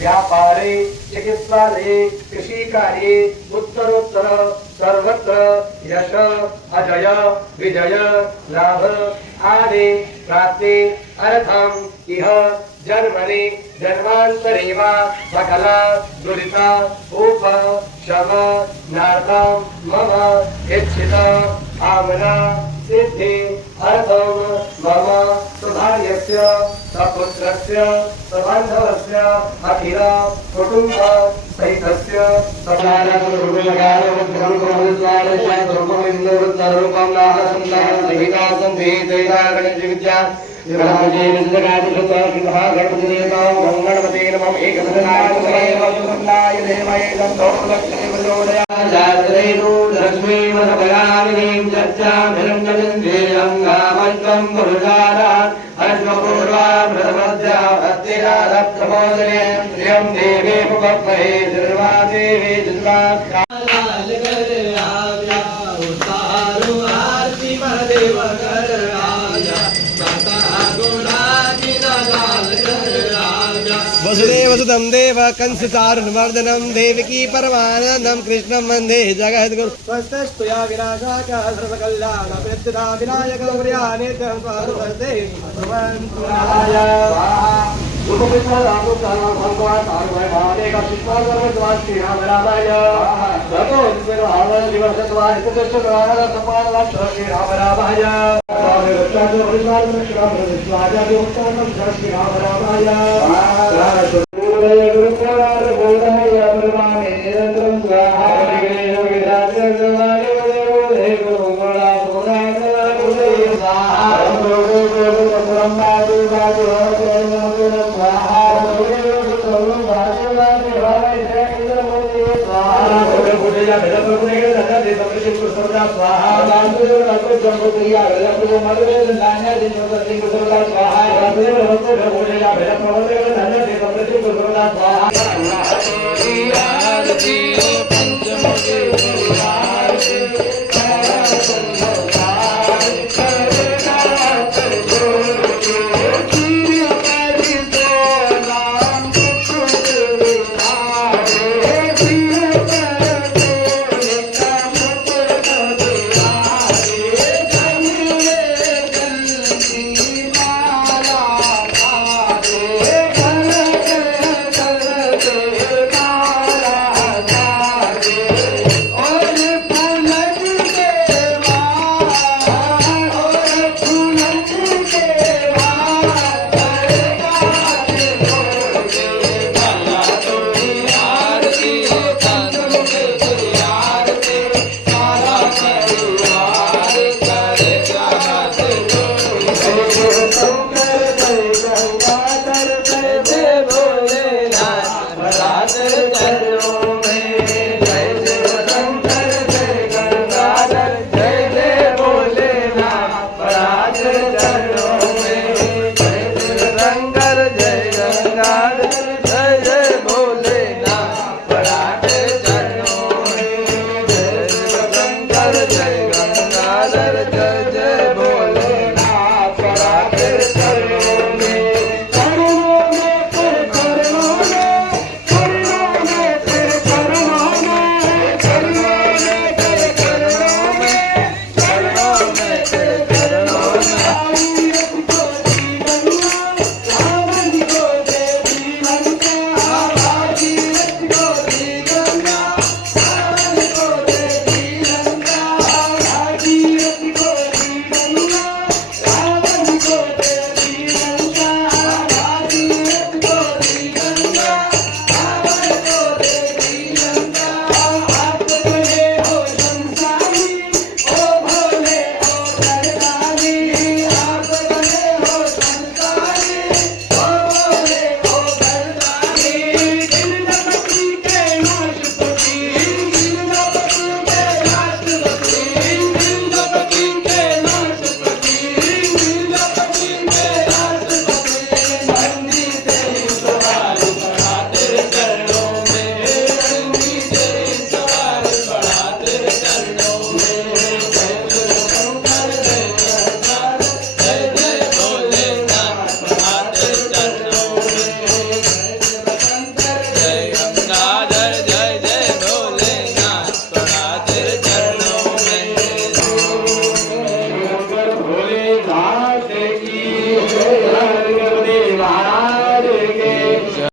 व्यापारे चिकित्सालये कृषिकार्ये उत्तरोत्तर सर्वत्र यश अजय विजय लाभ आदि प्राप्ति अर्थम इह जन्मनि जन्मांतरे वा सकल दुरित उपशम नार्थम मम इच्छित कामना सिद्धि अर्थम मम सुभार्यस्य सपुत्रस्य सबान्धवस्य अखिल कुटुंब सहितस्य गणपते नमः वसुदेव सुतं देव कंस चारुर्मर्दनं देवकी परमानन्दं कृष्णं वन्दे जगद्गुरु स्वस्तस्तुया विनाशाका सर्वकल्याण प्रत्यदा विनायक नित्यं स्वारुवस्ते भगवन्तुनाय स्वाहा